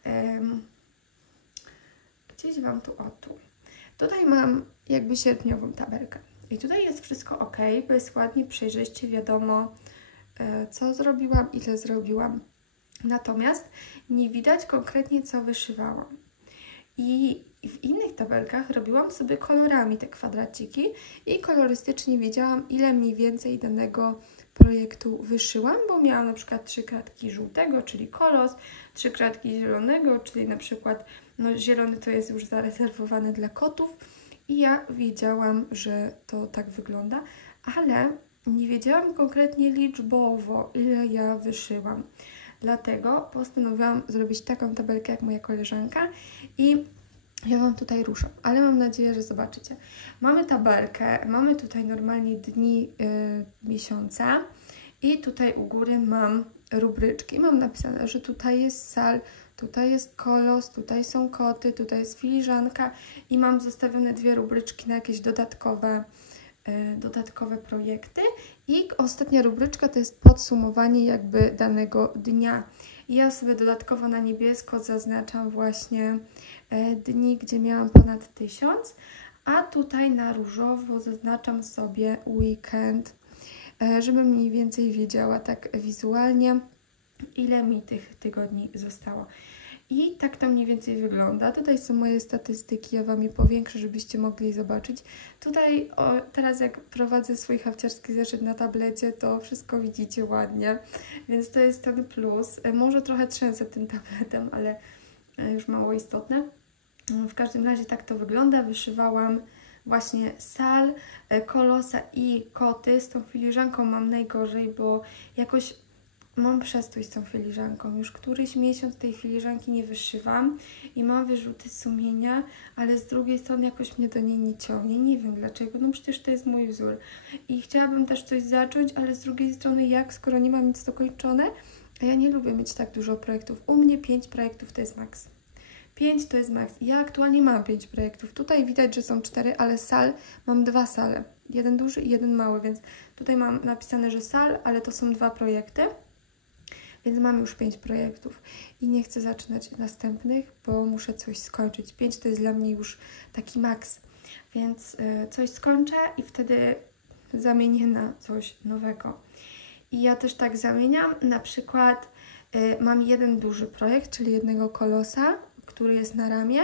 gdzieś Wam tu, o tu. Tutaj mam jakby sierpniową tabelkę. I tutaj jest wszystko ok, bo jest ładnie, przejrzyście, wiadomo co zrobiłam, ile zrobiłam. Natomiast nie widać konkretnie co wyszywałam. I w innych tabelkach robiłam sobie kolorami te kwadraciki i kolorystycznie wiedziałam, ile mniej więcej danego projektu wyszyłam, bo miałam na przykład 3 kratki żółtego, czyli kolos, 3 kratki zielonego, czyli na przykład no, zielony to jest już zarezerwowany dla kotów i ja wiedziałam, że to tak wygląda, ale nie wiedziałam konkretnie liczbowo, ile ja wyszyłam. Dlatego postanowiłam zrobić taką tabelkę jak moja koleżanka i ja Wam tutaj ruszam, ale mam nadzieję, że zobaczycie. Mamy tabelkę, mamy tutaj normalnie dni miesiąca i tutaj u góry mam rubryczki. Mam napisane, że tutaj jest sal, tutaj jest kolos, tutaj są koty, tutaj jest filiżanka i mam zostawione 2 rubryczki na jakieś dodatkowe projekty. I ostatnia rubryczka to jest podsumowanie jakby danego dnia. I ja sobie dodatkowo na niebiesko zaznaczam właśnie dni, gdzie miałam ponad 1000, a tutaj na różowo zaznaczam sobie weekend, żebym mniej więcej wiedziała tak wizualnie, ile mi tych tygodni zostało. I tak to mniej więcej wygląda. Tutaj są moje statystyki, ja Wam je powiększę, żebyście mogli zobaczyć. Tutaj teraz jak prowadzę swój hafciarski zeszyt na tablecie, to wszystko widzicie ładnie, więc to jest ten plus. Może trochę trzęsę tym tabletem, ale już mało istotne. W każdym razie tak to wygląda. Wyszywałam właśnie sal, kolosa i koty. Z tą filiżanką mam najgorzej, bo jakoś mam przestój z tą filiżanką. Już któryś miesiąc tej filiżanki nie wyszywam i mam wyrzuty sumienia, ale z drugiej strony jakoś mnie do niej nie ciągnie. Nie wiem dlaczego, no przecież to jest mój wzór. I chciałabym też coś zacząć, ale z drugiej strony jak, skoro nie mam nic dokończone? A ja nie lubię mieć tak dużo projektów. U mnie 5 projektów to jest maks. 5 to jest maks. Ja aktualnie mam 5 projektów. Tutaj widać, że są 4, ale sal mam 2 sale. Jeden duży i jeden mały, więc tutaj mam napisane, że sal, ale to są 2 projekty. Więc mam już 5 projektów i nie chcę zaczynać następnych, bo muszę coś skończyć. 5 to jest dla mnie już taki maks, więc coś skończę i wtedy zamienię na coś nowego. I ja też tak zamieniam, na przykład mam jeden duży projekt, czyli jednego kolosa, który jest na ramię.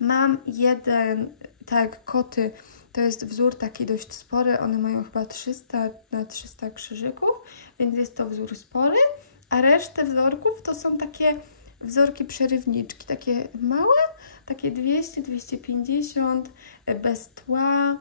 Mam jeden, tak, koty, to jest wzór taki dość spory, one mają chyba 300 na 300 krzyżyków, więc jest to wzór spory, a resztę wzorków to są takie wzorki przerywniczki, takie małe, takie 200-250, bez tła,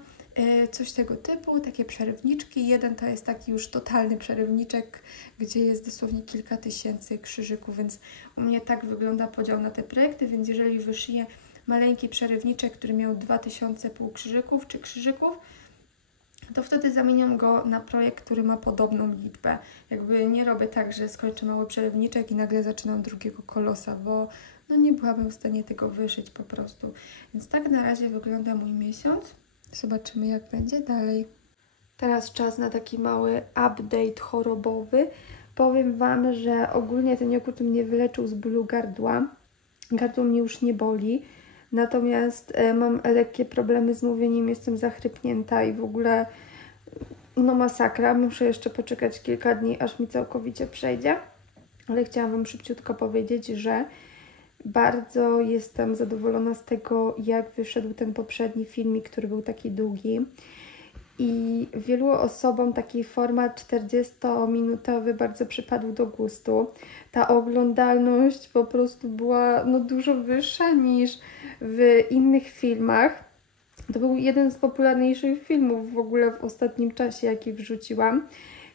coś tego typu, takie przerywniczki. Jeden to jest taki już totalny przerywniczek, gdzie jest dosłownie kilka tysięcy krzyżyków, więc u mnie tak wygląda podział na te projekty, więc jeżeli wyszyję maleńki przerywniczek, który miał 2000 półkrzyżyków czy krzyżyków, to wtedy zamieniam go na projekt, który ma podobną liczbę. Jakby nie robię tak, że skończę mały przerywniczek i nagle zaczynam drugiego kolosa, bo no nie byłabym w stanie tego wyszyć po prostu. Więc tak na razie wygląda mój miesiąc. Zobaczymy, jak będzie dalej. Teraz czas na taki mały update chorobowy. Powiem Wam, że ogólnie ten jogurt mnie wyleczył z bólu gardła. Gardło mnie już nie boli. Natomiast mam lekkie problemy z mówieniem, jestem zachrypnięta i w ogóle no masakra. Muszę jeszcze poczekać kilka dni, aż mi całkowicie przejdzie. Ale chciałam Wam szybciutko powiedzieć, że bardzo jestem zadowolona z tego, jak wyszedł ten poprzedni filmik, który był taki długi. I wielu osobom taki format 40-minutowy bardzo przypadł do gustu. Ta oglądalność po prostu była no, dużo wyższa niż w innych filmach. To był jeden z popularniejszych filmów w ogóle w ostatnim czasie, jaki wrzuciłam.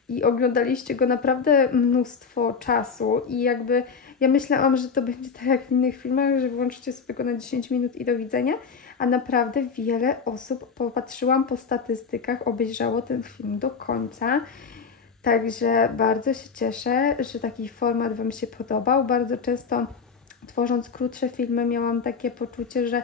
I oglądaliście go naprawdę mnóstwo czasu i jakby ja myślałam, że to będzie tak jak w innych filmach, że włączycie sobie go na 10 minut i do widzenia, a naprawdę wiele osób, popatrzyłam po statystykach, obejrzało ten film do końca. Także bardzo się cieszę, że taki format Wam się podobał. Bardzo często tworząc krótsze filmy miałam takie poczucie, że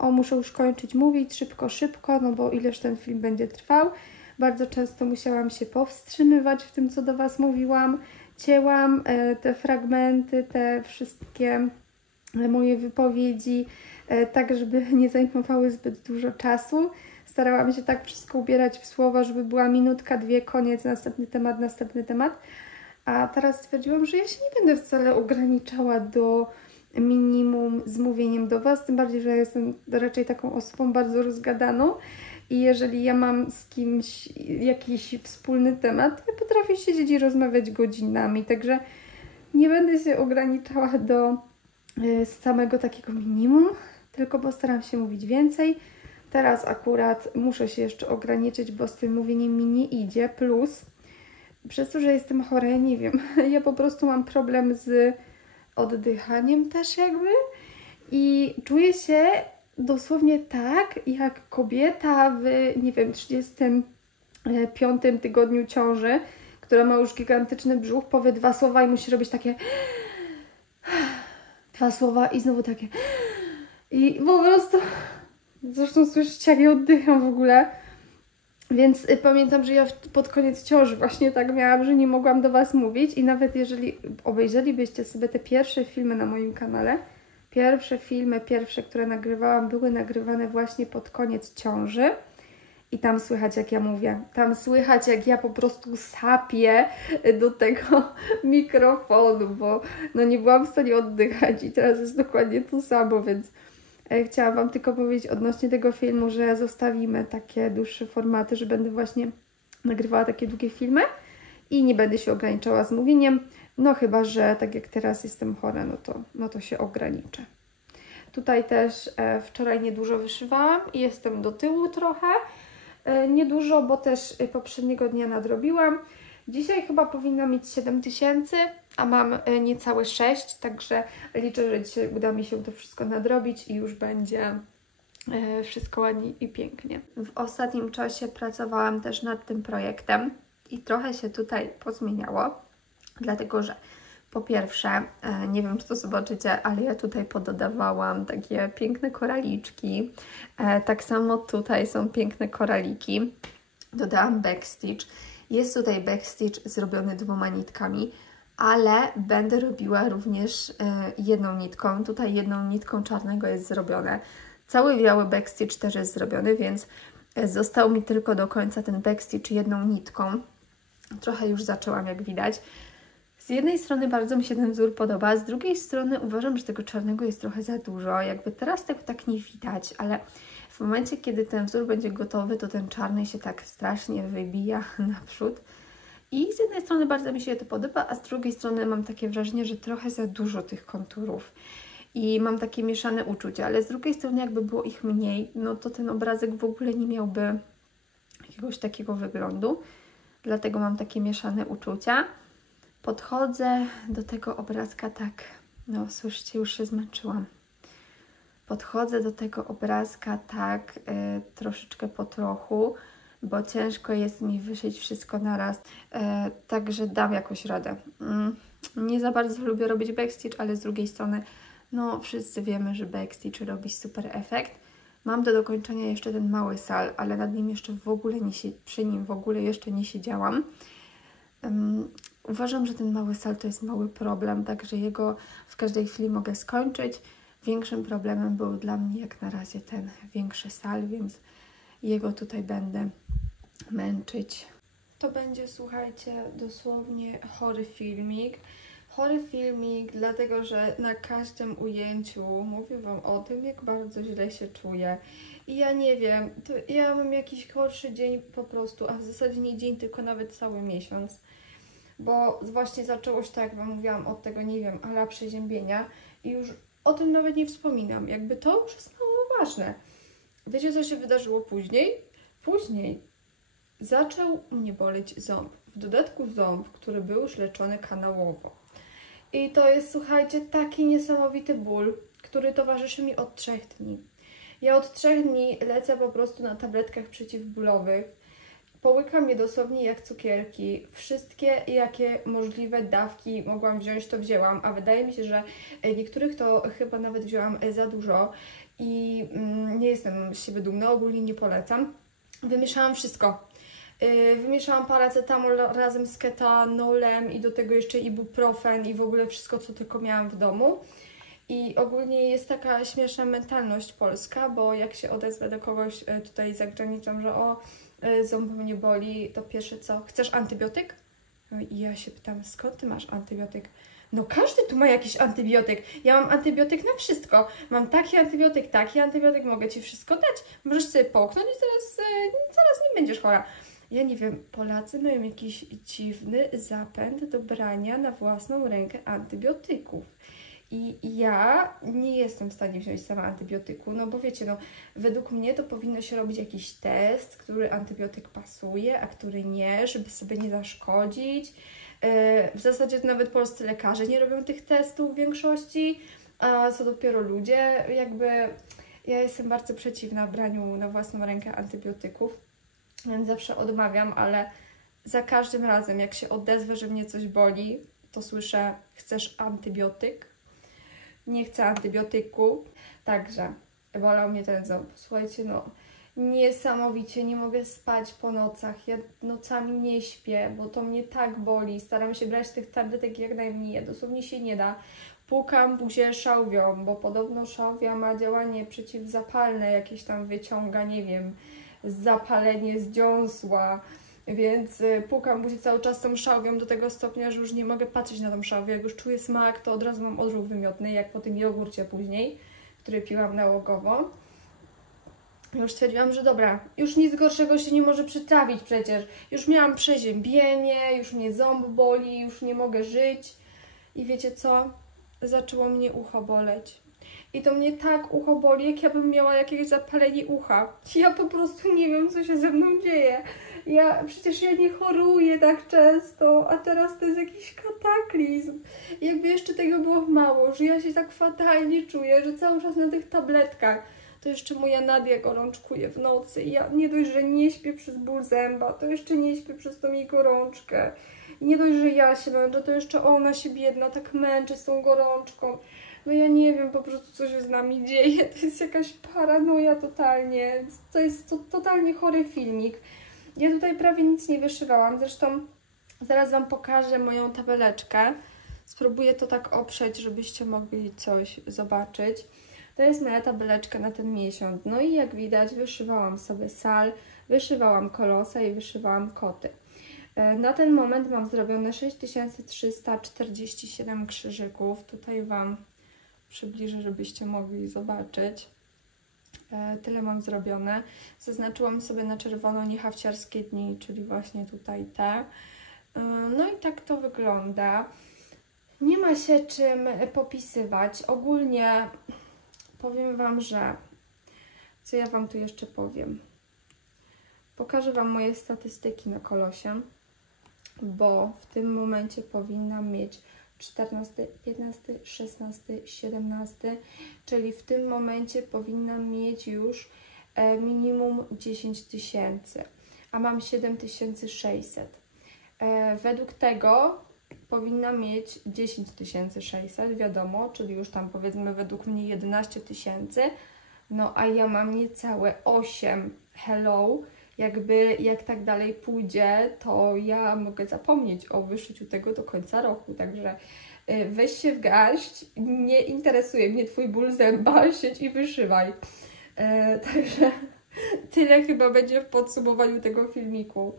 muszę już kończyć mówić szybko, no bo ileż ten film będzie trwał. Bardzo często musiałam się powstrzymywać w tym, co do Was mówiłam. Cięłam te fragmenty, te wszystkie moje wypowiedzi, tak żeby nie zajmowały zbyt dużo czasu. Starałam się tak wszystko ubierać w słowa, żeby była minutka, dwie, koniec, następny temat. A teraz stwierdziłam, że ja się nie będę wcale ograniczała do minimum z mówieniem do Was, tym bardziej, że ja jestem raczej taką osobą bardzo rozgadaną i jeżeli ja mam z kimś jakiś wspólny temat, ja potrafię siedzieć i rozmawiać godzinami, także nie będę się ograniczała do samego takiego minimum, tylko postaram się mówić więcej. Teraz akurat muszę się jeszcze ograniczyć, bo z tym mówieniem mi nie idzie, plus przez to, że jestem chora, ja nie wiem, ja po prostu mam problem z oddychaniem też jakby i czuję się dosłownie tak, jak kobieta w, nie wiem, 35 tygodniu ciąży, która ma już gigantyczny brzuch, powie 2 słowa i musi robić takie 2 słowa i znowu takie i po prostu zresztą słyszycie, jak ja oddycham w ogóle. Więc pamiętam, że ja pod koniec ciąży właśnie tak miałam, że nie mogłam do Was mówić i nawet jeżeli obejrzelibyście sobie te pierwsze filmy na moim kanale, pierwsze, które nagrywałam, były nagrywane właśnie pod koniec ciąży i tam słychać, jak ja mówię. Tam słychać, jak ja po prostu sapię do tego mikrofonu, bo no nie byłam w stanie oddychać i teraz jest dokładnie to samo, więc chciałam Wam tylko powiedzieć odnośnie tego filmu, że zostawimy takie dłuższe formaty, że będę właśnie nagrywała takie długie filmy i nie będę się ograniczała z mówieniem, no chyba, że tak jak teraz jestem chora, no to się ograniczę. Tutaj też wczoraj niedużo wyszywałam i jestem do tyłu trochę, niedużo, bo też poprzedniego dnia nadrobiłam. Dzisiaj chyba powinna mieć 7000, a mam niecałe 6, także liczę, że dzisiaj uda mi się to wszystko nadrobić i już będzie wszystko ładnie i pięknie. W ostatnim czasie pracowałam też nad tym projektem i trochę się tutaj pozmieniało, dlatego że po pierwsze, nie wiem, czy to zobaczycie, ale ja tutaj pododawałam takie piękne koraliczki. Tak samo tutaj są piękne koraliki. Dodałam backstitch. Jest tutaj backstitch zrobiony 2 nitkami, ale będę robiła również jedną nitką. Tutaj jedną nitką czarnego jest zrobione. Cały biały backstitch też jest zrobiony, więc Został mi tylko do końca ten backstitch jedną nitką. Trochę już zaczęłam, jak widać. Z jednej strony bardzo mi się ten wzór podoba, z drugiej strony uważam, że tego czarnego jest trochę za dużo. Jakby teraz tego tak nie widać, ale w momencie, kiedy ten wzór będzie gotowy, to ten czarny się tak strasznie wybija naprzód. I z jednej strony bardzo mi się to podoba, a z drugiej strony mam takie wrażenie, że trochę za dużo tych konturów. I mam takie mieszane uczucia, ale z drugiej strony jakby było ich mniej, no to ten obrazek w ogóle nie miałby jakiegoś takiego wyglądu. Dlatego mam takie mieszane uczucia. Podchodzę do tego obrazka tak, no słyszycie, już się zmęczyłam. Podchodzę do tego obrazka tak troszeczkę po trochu, bo ciężko jest mi wyszyć wszystko naraz, także dam jakoś radę. Nie za bardzo lubię robić backstitch, ale z drugiej strony, no wszyscy wiemy, że backstitch robi super efekt. Mam do dokończenia jeszcze ten mały sal, ale nad nim jeszcze w ogóle przy nim w ogóle jeszcze nie siedziałam. Uważam, że ten mały sal to jest mały problem, także jego w każdej chwili mogę skończyć. Większym problemem był dla mnie jak na razie ten większy sal, więc jego tutaj będę męczyć. To będzie, słuchajcie, dosłownie chory filmik. Chory filmik, dlatego że na każdym ujęciu mówię Wam o tym, jak bardzo źle się czuję. I ja nie wiem, to ja mam jakiś gorszy dzień po prostu, a w zasadzie nie dzień, tylko nawet cały miesiąc. Bo właśnie zaczęło się tak, jak Wam mówiłam, od tego, nie wiem, ala przeziębienia i już o tym nawet nie wspominam. Jakby to już jest mało ważne. Wiecie, co się wydarzyło później? Później zaczął mnie boleć ząb. W dodatku ząb, który był już leczony kanałowo. I to jest, słuchajcie, taki niesamowity ból, który towarzyszy mi od 3 dni. Ja od 3 dni lecę po prostu na tabletkach przeciwbólowych. Połykam je dosłownie jak cukierki. Wszystkie, jakie możliwe dawki mogłam wziąć, to wzięłam. A wydaje mi się, że niektórych to chyba nawet wzięłam za dużo. I nie jestem z siebie dumna, ogólnie nie polecam. Wymieszałam wszystko. Wymieszałam paracetamol razem z ketanolem i do tego jeszcze ibuprofen i w ogóle wszystko, co tylko miałam w domu. I ogólnie jest taka śmieszna mentalność polska, bo jak się odezwę do kogoś tutaj za granicą, że o, ząb mnie boli, to pierwsze co? Chcesz antybiotyk? No i ja się pytam, skąd ty masz antybiotyk? No każdy tu ma jakiś antybiotyk. Ja mam antybiotyk na wszystko. Mam taki antybiotyk, mogę Ci wszystko dać. Możesz sobie połknąć i zaraz nie będziesz chora. Ja nie wiem, Polacy mają jakiś dziwny zapęd do brania na własną rękę antybiotyków. I ja nie jestem w stanie wziąć sama antybiotyku, no bo wiecie, no według mnie to powinno się robić jakiś test, który antybiotyk pasuje, a który nie, żeby sobie nie zaszkodzić. W zasadzie to nawet polscy lekarze nie robią tych testów w większości, a co dopiero ludzie, jakby ja jestem bardzo przeciwna braniu na własną rękę antybiotyków, więc zawsze odmawiam, ale za każdym razem jak się odezwę, że mnie coś boli, to słyszę, chcesz antybiotyk? Nie chcę antybiotyku, także bolał mnie ten ząb. Słuchajcie, no niesamowicie, nie mogę spać po nocach, ja nocami nie śpię, bo to mnie tak boli, staram się brać tych tabletek jak najmniej, dosłownie się nie da. Płukam buzię szałwią, bo podobno szałwia ma działanie przeciwzapalne, jakieś tam wyciąga, nie wiem, zapalenie z dziąsła. Więc płukam buzię cały czas tą szałwią do tego stopnia, że już nie mogę patrzeć na tą szałwię. Jak już czuję smak, to od razu mam odruch wymiotny, jak po tym jogurcie później, który piłam nałogowo. Już stwierdziłam, że dobra, już nic gorszego się nie może przytrafić przecież. Już miałam przeziębienie, już mnie ząb boli, już nie mogę żyć. I wiecie co? Zaczęło mnie ucho boleć. I to mnie tak ucho boli, jak ja bym miała jakieś zapalenie ucha. Ja po prostu nie wiem, co się ze mną dzieje. Przecież ja nie choruję tak często, a teraz to jest jakiś kataklizm. I jakby jeszcze tego było mało, że ja się tak fatalnie czuję, że cały czas na tych tabletkach. To jeszcze moja Nadia gorączkuje w nocy. I ja nie dość, że nie śpię przez ból zęba, to jeszcze nie śpię przez tą jej gorączkę. I nie dość, że ja się męczę, to jeszcze ona się biedna tak męczy z tą gorączką. No ja nie wiem po prostu, co się z nami dzieje. To jest jakaś paranoja totalnie. To jest totalnie chory filmik. Ja tutaj prawie nic nie wyszywałam. Zresztą zaraz Wam pokażę moją tabeleczkę. Spróbuję to tak oprzeć, żebyście mogli coś zobaczyć. To jest moja tabeleczka na ten miesiąc. No i jak widać, wyszywałam sobie sal, wyszywałam kolosa i wyszywałam koty. Na ten moment mam zrobione 6347 krzyżyków. Tutaj Wam przybliżę, żebyście mogli zobaczyć. Tyle mam zrobione. Zaznaczyłam sobie na czerwono niechawciarskie dni, czyli właśnie tutaj te. No i tak to wygląda. Nie ma się czym popisywać. Ogólnie powiem Wam, że... Co ja Wam tu jeszcze powiem? Pokażę Wam moje statystyki na kolosie, bo w tym momencie powinnam mieć 14, 15, 16, 17, czyli w tym momencie powinnam mieć już minimum 10 tysięcy, a mam 7600. Według tego powinnam mieć 10 600, wiadomo, czyli już tam powiedzmy według mnie 11 tysięcy, no a ja mam niecałe 8. Hello, jakby jak tak dalej pójdzie, to ja mogę zapomnieć o wyszyciu tego do końca roku, także weź się w garść, nie interesuje mnie Twój ból zęba, siedź i wyszywaj. Także tyle chyba będzie w podsumowaniu tego filmiku.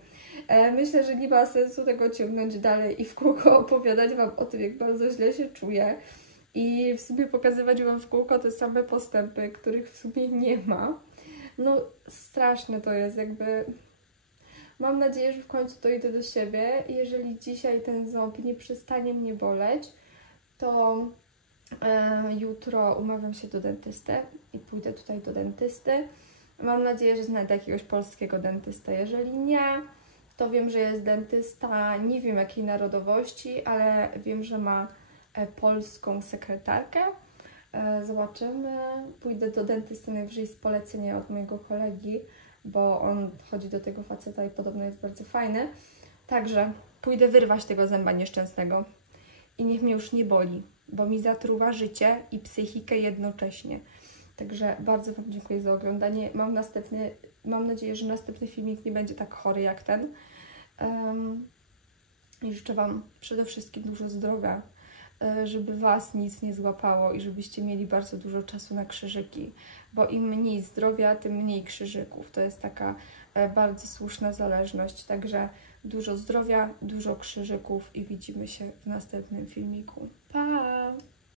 Myślę, że nie ma sensu tego ciągnąć dalej i w kółko opowiadać Wam o tym, jak bardzo źle się czuję i w sumie pokazywać Wam w kółko te same postępy, których w sumie nie ma. No straszne to jest, jakby... Mam nadzieję, że w końcu dojdę do siebie i jeżeli dzisiaj ten ząb nie przestanie mnie boleć, to jutro umawiam się do dentysty i pójdę tutaj do dentysty. Mam nadzieję, że znajdę jakiegoś polskiego dentystę. Jeżeli nie, to wiem, że jest dentysta, nie wiem jakiej narodowości, ale wiem, że ma polską sekretarkę. Zobaczymy. Pójdę do dentysty najwyżej z polecenia od mojego kolegi, bo on chodzi do tego faceta i podobno jest bardzo fajny. Także pójdę wyrwać tego zęba nieszczęsnego i niech mnie już nie boli, bo mi zatruwa życie i psychikę jednocześnie. Także bardzo Wam dziękuję za oglądanie. Mam nadzieję, że następny filmik nie będzie tak chory jak ten. I życzę Wam przede wszystkim dużo zdrowia, żeby Was nic nie złapało i żebyście mieli bardzo dużo czasu na krzyżyki, bo im mniej zdrowia, tym mniej krzyżyków. To jest taka bardzo słuszna zależność. Także dużo zdrowia, dużo krzyżyków i widzimy się w następnym filmiku. Pa!